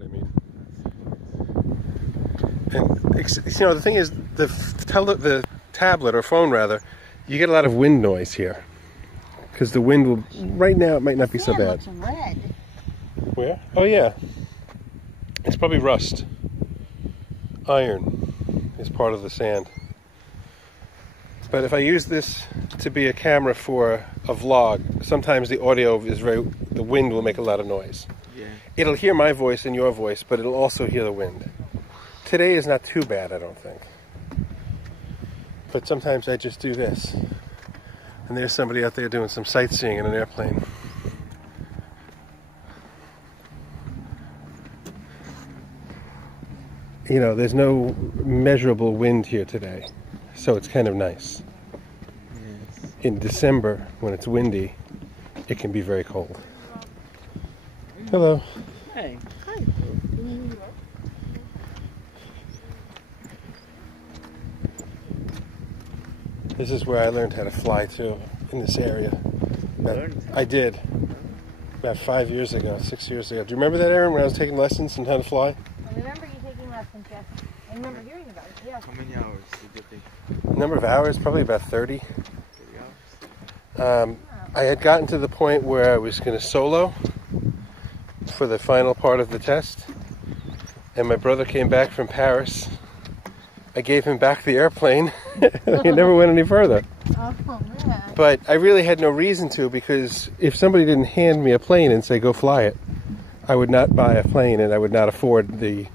I mean. And you know, the thing is, the tablet or phone rather, you get a lot of wind noise here because the wind will. Right now, it might not be so bad. Looks red. Where? Oh yeah, it's probably rust. Iron is part of the sand. But if I use this to be a camera for a vlog, sometimes the audio is the wind will make a lot of noise. Yeah. It'll hear my voice and your voice, but it'll also hear the wind. Today is not too bad, I don't think. But sometimes I just do this. And there's somebody out there doing some sightseeing in an airplane. You know, there's no measurable wind here today, so it's kind of nice. Yes. In December, when it's windy, it can be very cold. Hello. Hey. Hi. This is where I learned how to fly too, in this area. I did. About 5 years ago, 6 years ago. Do you remember that, Aaron, when I was taking lessons on how to fly? I remember you taking lessons, yes. I remember hearing about it, yes. How many hours did you take? Number of hours, probably about 30. 30 hours? I had gotten to the point where I was going to solo for the final part of the test. And my brother came back from Paris. I gave him back the airplane. He never went any further. Oh, man. But I really had no reason to, because if somebody didn't hand me a plane and say, go fly it, I would not buy a plane and I would not afford the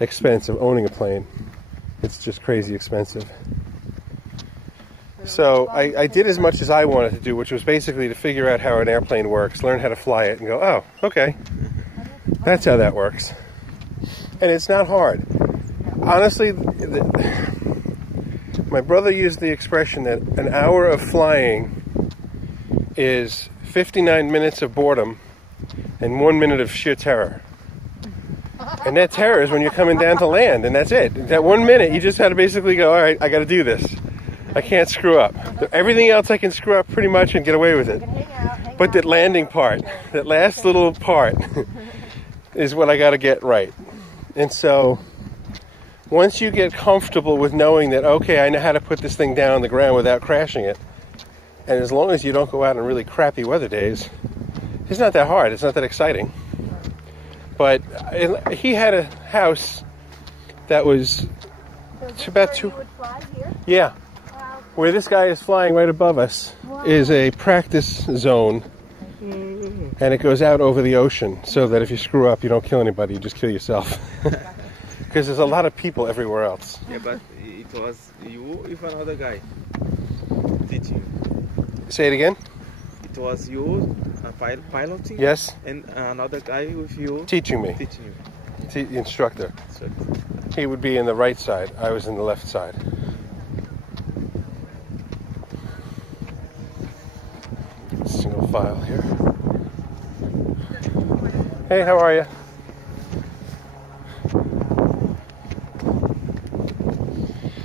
expense of owning a plane. It's just crazy expensive. So I did as much as I wanted to do, which was basically to figure out how an airplane works, learn how to fly it, and go, oh, okay, that's how that works. And it's not hard. Honestly, my brother used the expression that an hour of flying is 59 minutes of boredom and 1 minute of sheer terror. And that terror is when you're coming down to land, and that's it. That 1 minute, you just had to basically go, all right, I got to do this. I can't screw up. Everything else I can screw up pretty much and get away with it. But that landing part, that last little part, is what I got to get right. And so, once you get comfortable with knowing that, okay, I know how to put this thing down on the ground without crashing it, and as long as you don't go out on really crappy weather days, it's not that hard. It's not that exciting. But he had a house that was about two. Yeah. Where this guy is flying right above us is a practice zone, and it goes out over the ocean so that if you screw up, you don't kill anybody, you just kill yourself. Because there's a lot of people everywhere else. Yeah, but it was you with another guy teaching. Say it again? It was you piloting? Yes. And another guy with you teaching me. Teaching you. The instructor. He would be in the right side. I was in the left side. Single file here. Hey, how are you?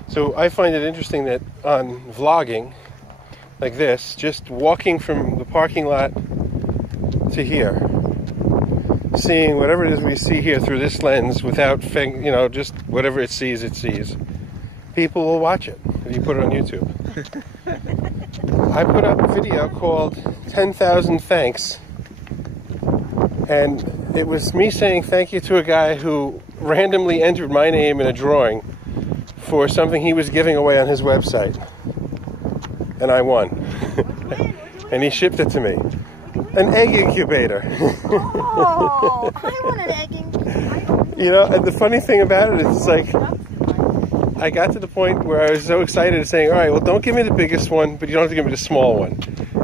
So I find it interesting that on vlogging like this, just walking from the parking lot to here, seeing whatever it is we see here through this lens without, you know, just whatever it sees, people will watch it if you put it on YouTube. I put up a video called 10,000 Thanks, and it was me saying thank you to a guy who randomly entered my name in a drawing for something he was giving away on his website, and I won. And he shipped it to me. An egg incubator. Oh, I want an egg incubator. You know, and the funny thing about it is, it's like, I got to the point where I was so excited saying, all right, well, don't give me the biggest one, but you don't have to give me the small one.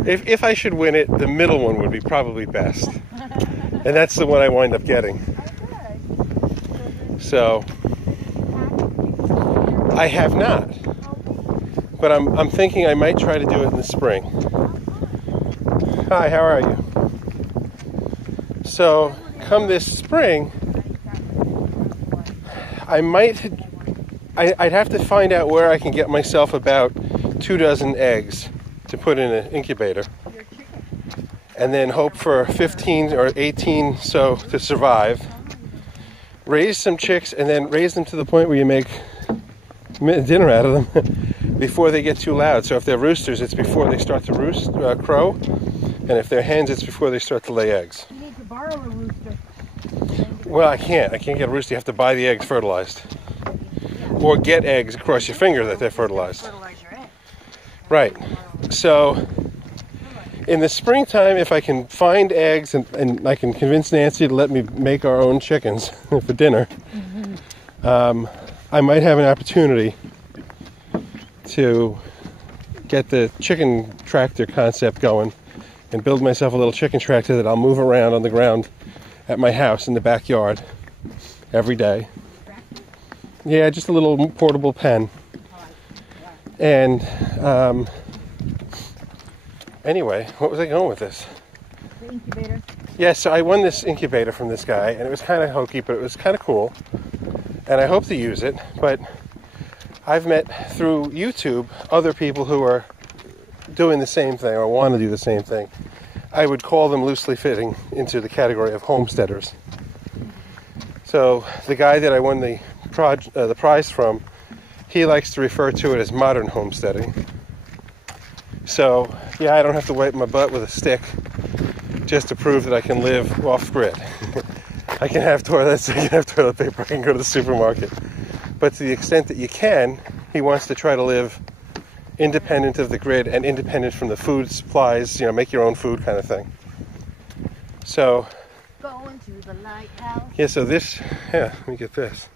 If I should win it, the middle one would be probably best. And that's the one I wind up getting. So, I have not. But I'm thinking I might try to do it in the spring. Hi, how are you? So, come this spring, I'd have to find out where I can get myself about 24 eggs to put in an incubator. And then hope for 15 or 18 so to survive. raise some chicks and then raise them to the point where you make dinner out of them before they get too loud. So if they're roosters, it's before they start to crow, and if they're hens, it's before they start to lay eggs. You need to borrow a rooster. Well, I can't get a rooster. You have to buy the eggs fertilized, or get eggs across your finger that they're fertilized. Fertilize your egg. Right. So in the springtime, if I can find eggs and I can convince Nancy to let me make our own chickens for dinner, I might have an opportunity to get the chicken tractor concept going and build myself a little chicken tractor that I'll move around on the ground at my house in the backyard every day. Yeah, just a little portable pen. And anyway, what was I going with this? The incubator. Yeah, so I won this incubator from this guy, and it was kind of hokey, but it was kind of cool. And I hope to use it, but I've met through YouTube other people who are doing the same thing or want to do the same thing. I would call them loosely fitting into the category of homesteaders. So the guy that I won the prize from, he likes to refer to it as modern homesteading. So yeah, I don't have to wipe my butt with a stick just to prove that I can live off-grid. I can have toilets, I can have toilet paper, I can go to the supermarket. But to the extent that you can, he wants to try to live independent of the grid and independent from the food supplies, make your own food kind of thing. So, Going to the lighthouse. yeah, so this, let me get this.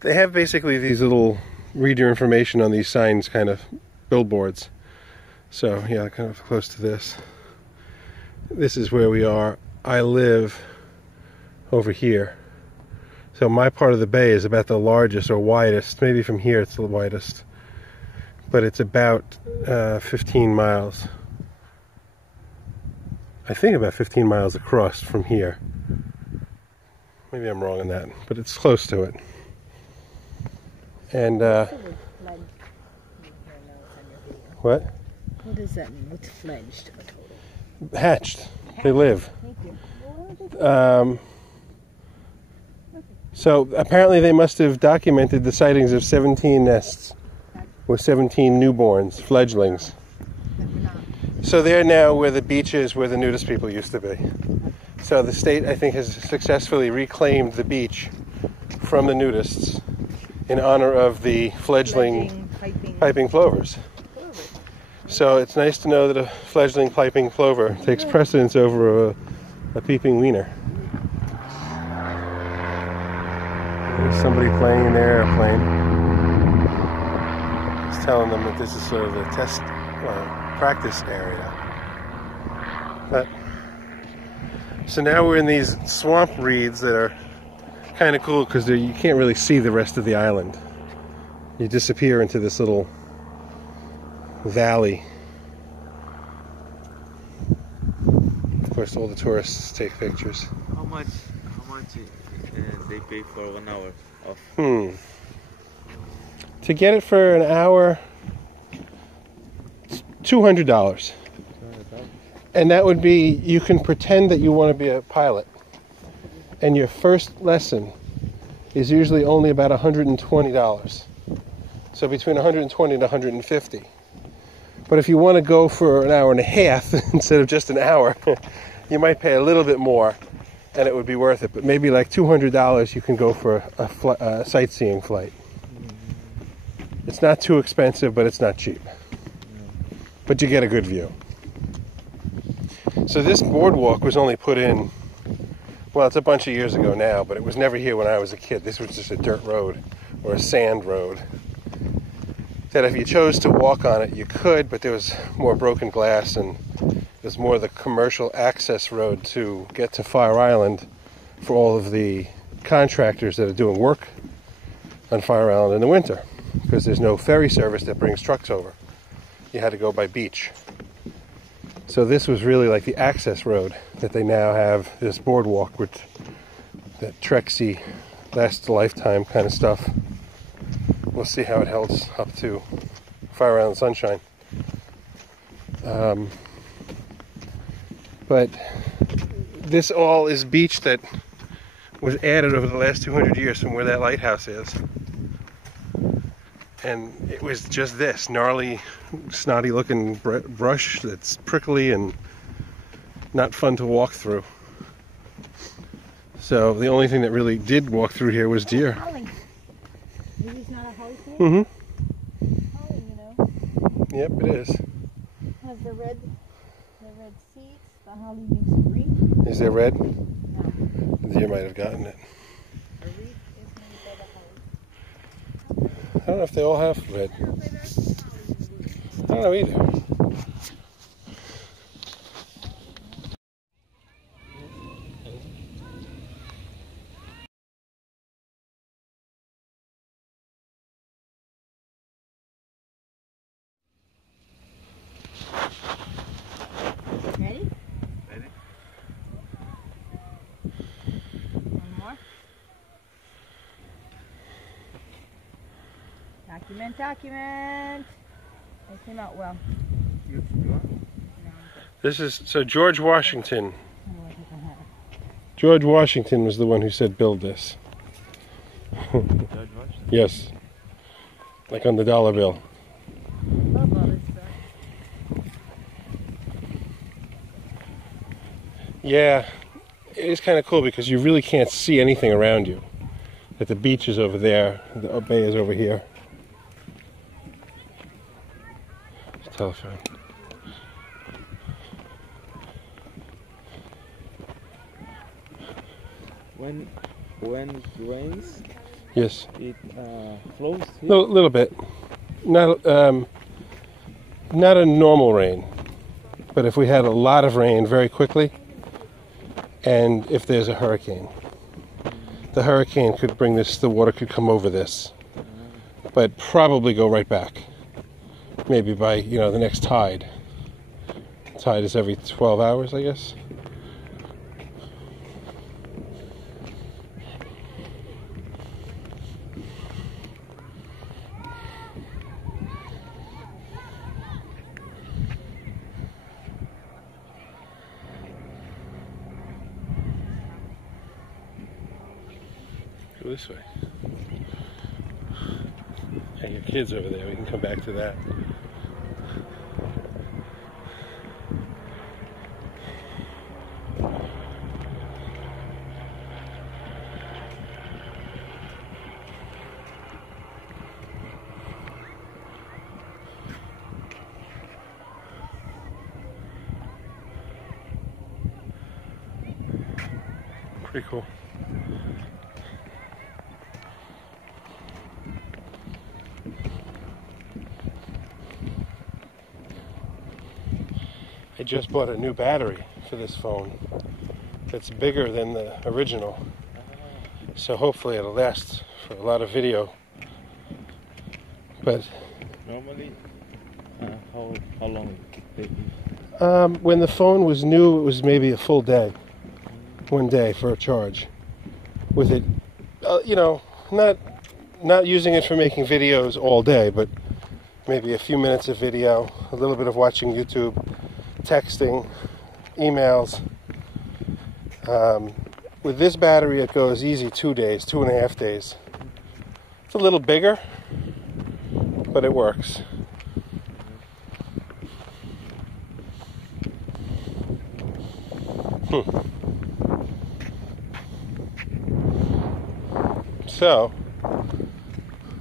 They have basically these little read your information on these signs kind of billboards. So, yeah, kind of close to this. This is where we are. I live over here. So my part of the bay is about the largest or widest. Maybe from here it's the widest. But it's about 15 miles. I think about 15 miles across from here. Maybe I'm wrong on that, but it's close to it. And what? What does that mean? What's fledged? Hatched. They live. Thank you. So apparently they must have documented the sightings of 17 nests with 17 newborns, fledglings. So they're now where the beach is, where the nudist people used to be. So the state, I think, has successfully reclaimed the beach from the nudists in honor of the fledgling piping plovers. So it's nice to know that a fledgling piping plover takes precedence over a peeping wiener. There's somebody playing in their airplane. It's telling them that this is sort of the test practice area. But so now we're in these swamp reeds that are kind of cool because you can't really see the rest of the island. You disappear into this little valley. Of course, all the tourists take pictures. How much they pay for 1 hour of? To get it for an hour, $200. And that would be, you can pretend that you want to be a pilot. And your first lesson is usually only about $120. So between $120 and $150. But if you want to go for an hour and a half instead of just an hour, you might pay a little bit more and it would be worth it. But maybe like $200 you can go for a sightseeing flight. It's not too expensive, but it's not cheap. But you get a good view. So this boardwalk was only put in, well, it's a bunch of years ago now, but it was never here when I was a kid. This was just a dirt road or a sand road. That if you chose to walk on it, you could, but there was more broken glass and there's more of the commercial access road to get to Fire Island for all of the contractors that are doing work on Fire Island in the winter, because there's no ferry service that brings trucks over. You had to go by beach. So this was really like the access road that they now have, this boardwalk with that Trexy lasts a lifetime kind of stuff. We'll see how it holds up to Fire Island Sunshine. But this all is beach that was added over the last 200 years from where that lighthouse is. And it was just this gnarly, snotty looking brush that's prickly and not fun to walk through. So the only thing that really did walk through here was deer. Holly. This is not a holly tree? Mm-hmm. Holly, you know. Yep, it is. Has the red seeds. The holly makes it green. Is there red? No. The deer might have gotten it. The wreath is made by the holly. I don't know if they all have red. I don't know either. Ready? Ready? One more. Document, document. It came out well. You are? No, I'm This is, so George Washington. good. I think I have it. George Washington was the one who said build this. George Washington? Yes. Like on the dollar bill. Love all this stuff. Yeah, it is kind of cool because you really can't see anything around you. That the beach is over there, the bay is over here. Telephone. When it rains, Yes. it flows here. No, a little bit. Not a normal rain, but if we had a lot of rain very quickly, and if there's a hurricane, the hurricane could bring this. The water could come over this, but probably go right back. Maybe by the next tide. Tide is every 12 hours, I guess. Go this way. And your kids over there, we can come back to that. Pretty cool. I just bought a new battery for this phone that's bigger than the original, so hopefully it'll last for a lot of video. But Normally, how long it takes? when the phone was new, it was maybe a full day, one day for a charge. With it, not using it for making videos all day, but maybe a few minutes of video, a little bit of watching YouTube, texting, emails. With this battery, it goes easy 2 days, 2.5 days. It's a little bigger, but it works. So,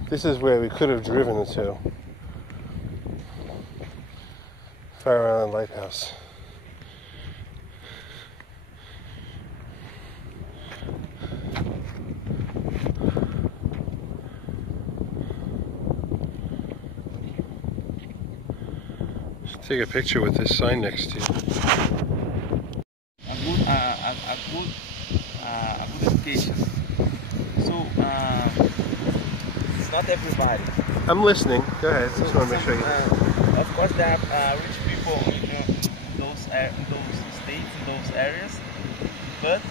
this is where we could have driven to. Fire Island Lighthouse. Let's take a picture with this sign next to you. A good education. So it's not everybody. I'm listening. Go ahead. Just want to make sure you. Of course, there are rich people in those states, in those areas, but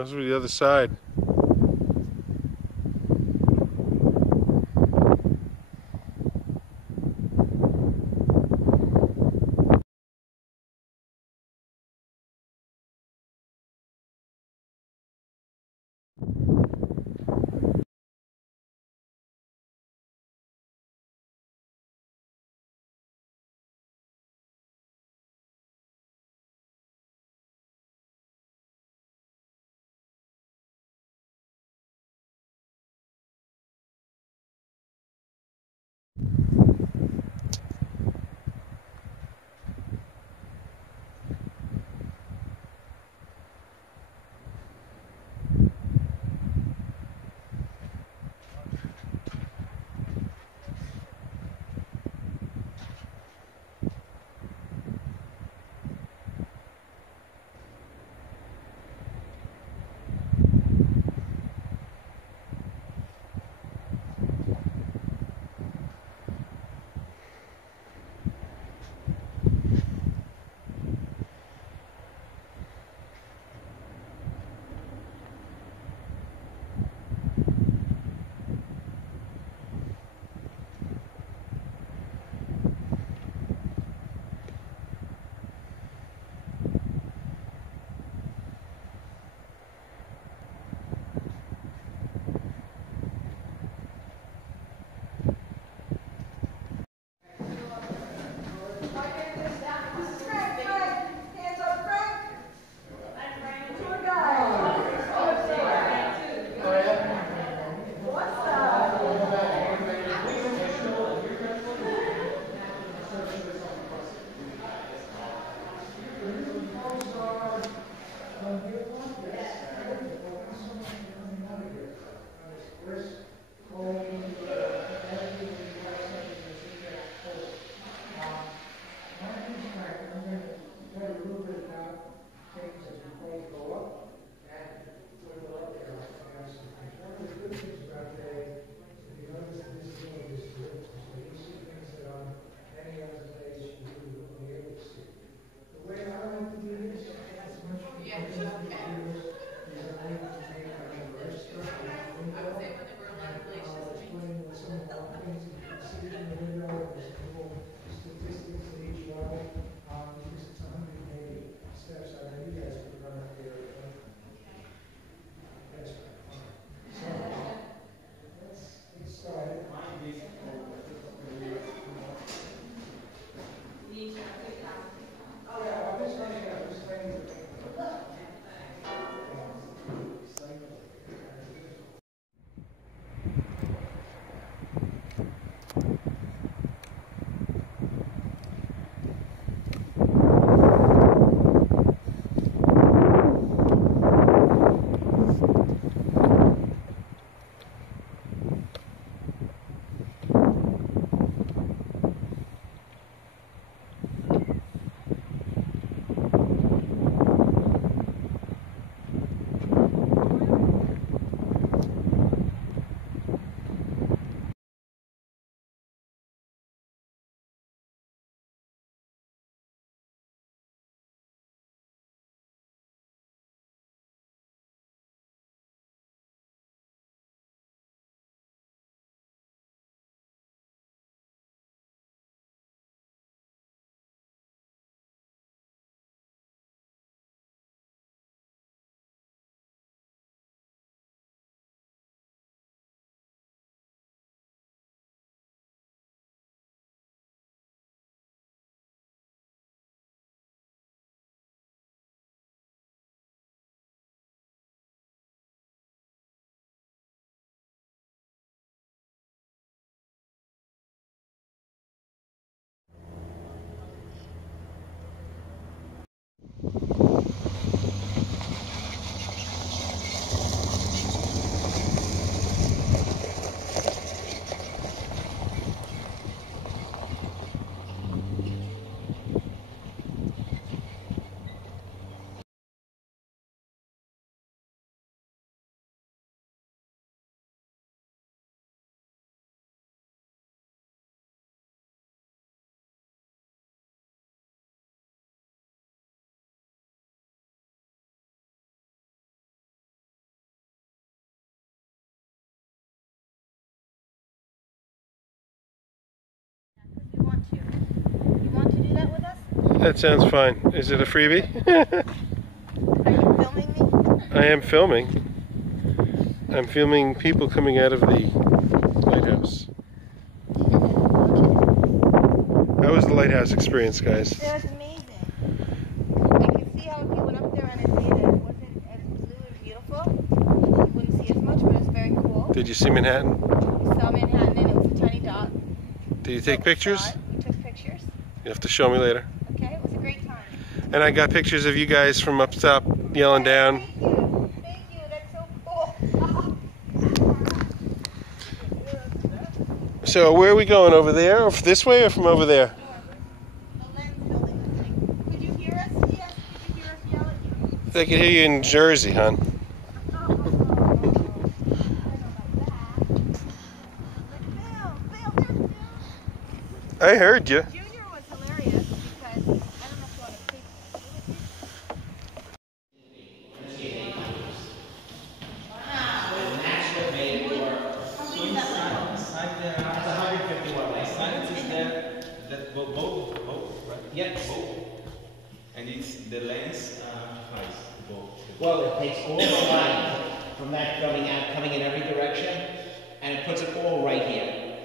Those were the other side. want to. You want to do that with us? That sounds fine. Is it a freebie? Are you filming me? I am filming. I'm filming people coming out of the lighthouse. How was the lighthouse experience, guys? It was amazing. I could see how if you went up there on a day that it wasn't as blue and beautiful, you wouldn't see as much, but it was very cool. Did you see Manhattan? We saw Manhattan and it was a tiny dot. Did you take pictures? We took pictures. You have to show me later. Okay, it was a great time. And I got pictures of you guys from up top yelling down. Thank you. Thank you. That's so cool. So where are we going? Over there? Or this way or from over there? The lens building thing. Could you hear us? Yes. Could you hear us yell at you? They can hear you in Jersey, hon. I heard you. Junior was hilarious because I don't know if you want to take And it's the lens Well, it takes all the light from that coming in every direction, and it puts it all right here.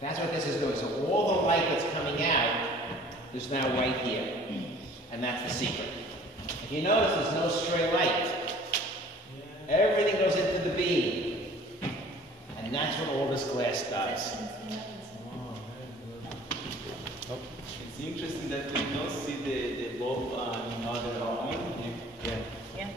That's what this is doing. So all the light that's coming out is now right here. And that's the secret. If you notice, there's no stray light. Everything goes into the beam. And that's what all this glass does. It's interesting that we don't see the bulb in other room. Yeah. Yeah.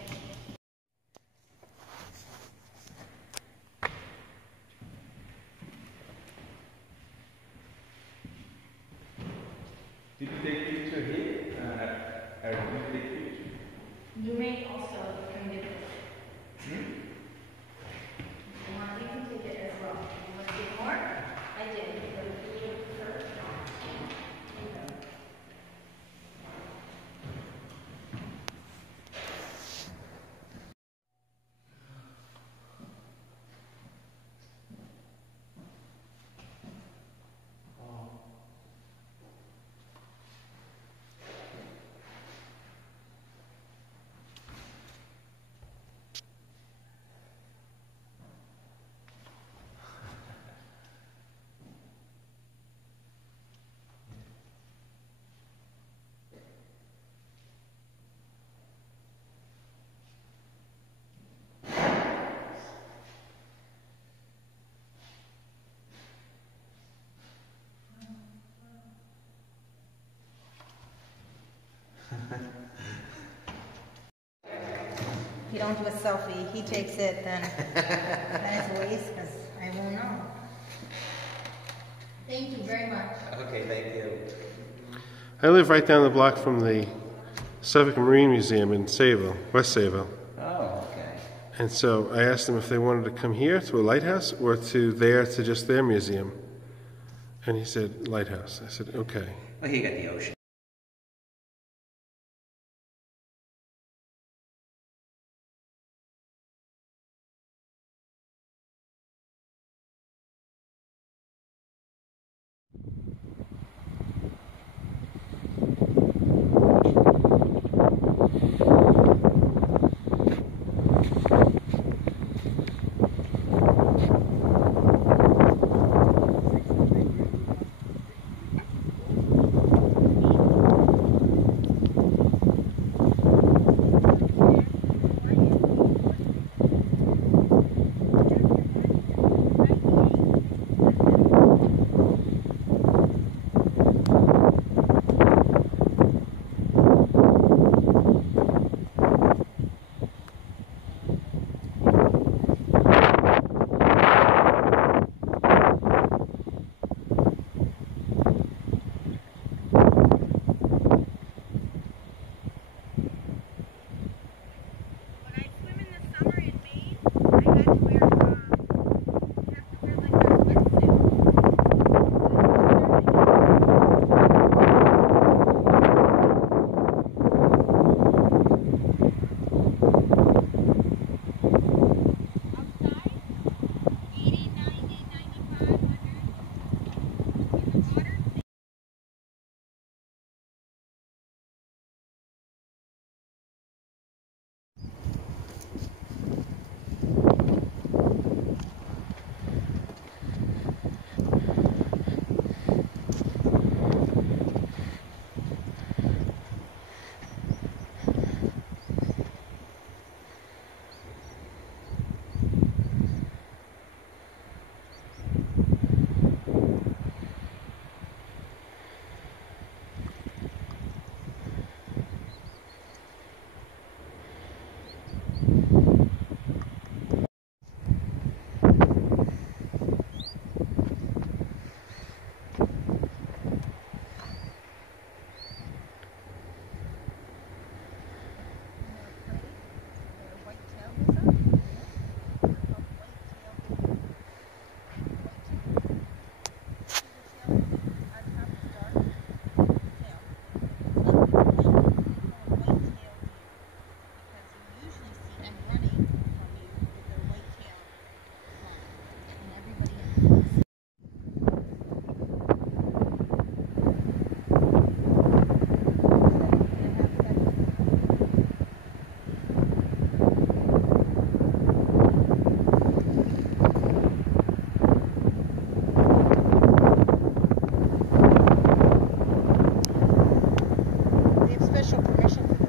Did you take picture here? I didn't take picture. You may also come get it. You can take it as well. You want to get more? I did. If you don't do a selfie, he takes it, then it's a waste because I won't know. Thank you very much. Okay, thank you. I live right down the block from the Suffolk Marine Museum in Sayville, West Sayville. Oh, okay. And so I asked them if they wanted to come here to a lighthouse or to just their museum. And he said, lighthouse. I said, okay. Well, you got the ocean. conditions